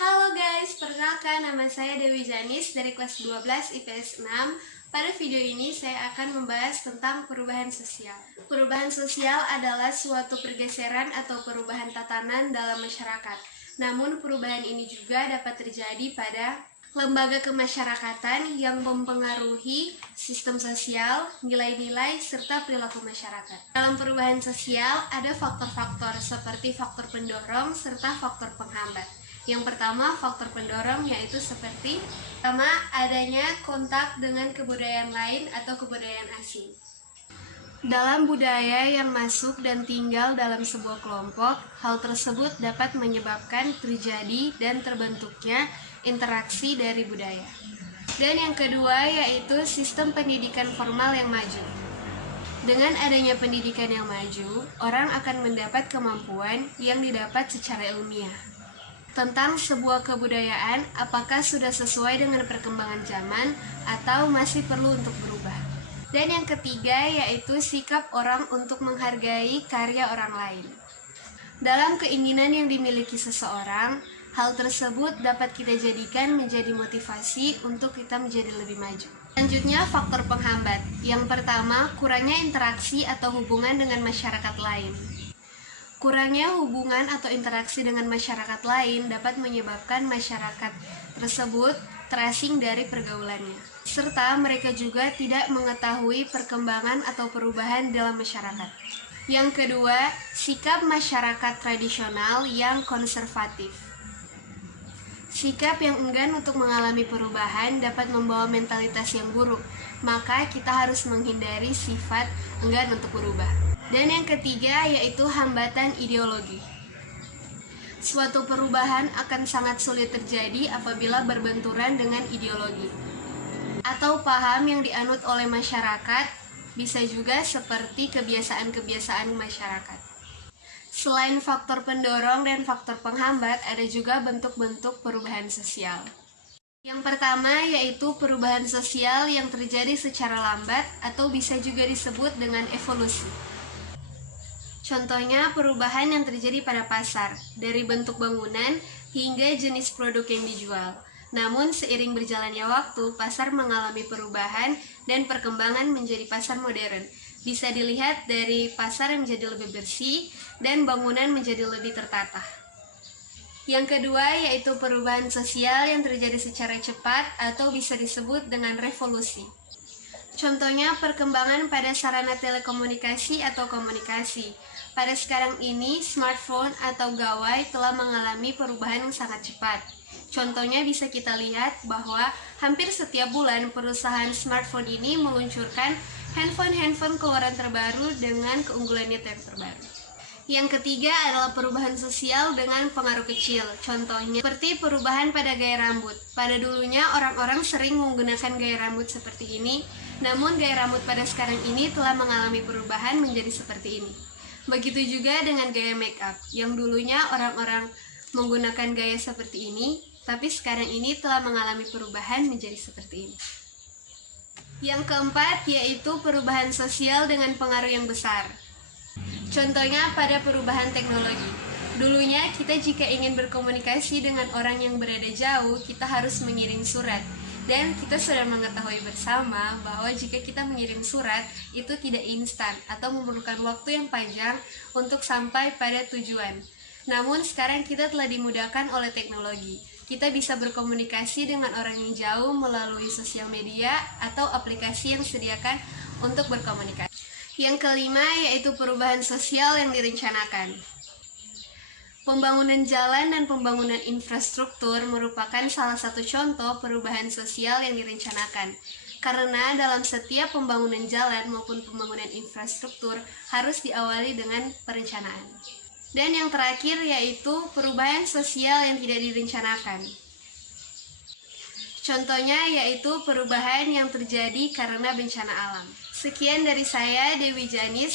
Halo guys, perkenalkan nama saya Dewi Janis dari kelas 12 IPS 6. Pada video ini saya akan membahas tentang perubahan sosial. Perubahan sosial adalah suatu pergeseran atau perubahan tatanan dalam masyarakat. Namun perubahan ini juga dapat terjadi pada lembaga kemasyarakatan yang mempengaruhi sistem sosial, nilai-nilai, serta perilaku masyarakat. Dalam perubahan sosial ada faktor-faktor seperti faktor pendorong serta faktor penghambat. Yang pertama, faktor pendorong yaitu seperti pertama, adanya kontak dengan kebudayaan lain atau kebudayaan asing. Dalam budaya yang masuk dan tinggal dalam sebuah kelompok, hal tersebut dapat menyebabkan terjadi dan terbentuknya interaksi dari budaya. Dan yang kedua yaitu sistem pendidikan formal yang maju. Dengan adanya pendidikan yang maju, orang akan mendapat kemampuan yang didapat secara ilmiah tentang sebuah kebudayaan, apakah sudah sesuai dengan perkembangan zaman atau masih perlu untuk berubah. Dan yang ketiga yaitu sikap orang untuk menghargai karya orang lain. Dalam keinginan yang dimiliki seseorang, hal tersebut dapat kita jadikan menjadi motivasi untuk kita menjadi lebih maju. Selanjutnya, faktor penghambat. Yang pertama, kurangnya interaksi atau hubungan dengan masyarakat lain. Kurangnya hubungan atau interaksi dengan masyarakat lain dapat menyebabkan masyarakat tersebut terasing dari pergaulannya, serta mereka juga tidak mengetahui perkembangan atau perubahan dalam masyarakat. Yang kedua, sikap masyarakat tradisional yang konservatif. Sikap yang enggan untuk mengalami perubahan dapat membawa mentalitas yang buruk, maka kita harus menghindari sifat enggan untuk berubah. Dan yang ketiga yaitu hambatan ideologi. Suatu perubahan akan sangat sulit terjadi apabila berbenturan dengan ideologi atau paham yang dianut oleh masyarakat, bisa juga seperti kebiasaan-kebiasaan masyarakat. Selain faktor pendorong dan faktor penghambat, ada juga bentuk-bentuk perubahan sosial. Yang pertama yaitu perubahan sosial yang terjadi secara lambat atau bisa juga disebut dengan evolusi. Contohnya perubahan yang terjadi pada pasar, dari bentuk bangunan hingga jenis produk yang dijual. Namun seiring berjalannya waktu, pasar mengalami perubahan dan perkembangan menjadi pasar modern. Bisa dilihat dari pasar yang menjadi lebih bersih dan bangunan menjadi lebih tertata. Yang kedua yaitu perubahan sosial yang terjadi secara cepat atau bisa disebut dengan revolusi. Contohnya perkembangan pada sarana telekomunikasi atau komunikasi. Pada sekarang ini, smartphone atau gawai telah mengalami perubahan yang sangat cepat. Contohnya bisa kita lihat bahwa hampir setiap bulan perusahaan smartphone ini meluncurkan handphone keluaran terbaru dengan keunggulannya yang terbaru. Yang ketiga adalah perubahan sosial dengan pengaruh kecil. Contohnya seperti perubahan pada gaya rambut. Pada dulunya orang-orang sering menggunakan gaya rambut seperti ini, namun gaya rambut pada sekarang ini telah mengalami perubahan menjadi seperti ini. Begitu juga dengan gaya make up, yang dulunya orang-orang menggunakan gaya seperti ini, tapi sekarang ini telah mengalami perubahan menjadi seperti ini. Yang keempat yaitu perubahan sosial dengan pengaruh yang besar. Contohnya pada perubahan teknologi. Dulunya kita jika ingin berkomunikasi dengan orang yang berada jauh, kita harus mengirim surat. Dan kita sudah mengetahui bersama bahwa jika kita mengirim surat, itu tidak instan atau memerlukan waktu yang panjang untuk sampai pada tujuan. Namun sekarang kita telah dimudahkan oleh teknologi. Kita bisa berkomunikasi dengan orang yang jauh melalui sosial media atau aplikasi yang disediakan untuk berkomunikasi. Yang kelima yaitu perubahan sosial yang direncanakan. Pembangunan jalan dan pembangunan infrastruktur merupakan salah satu contoh perubahan sosial yang direncanakan. Karena dalam setiap pembangunan jalan maupun pembangunan infrastruktur harus diawali dengan perencanaan. Dan yang terakhir yaitu perubahan sosial yang tidak direncanakan. Contohnya yaitu perubahan yang terjadi karena bencana alam. Sekian dari saya, Dewi Janis.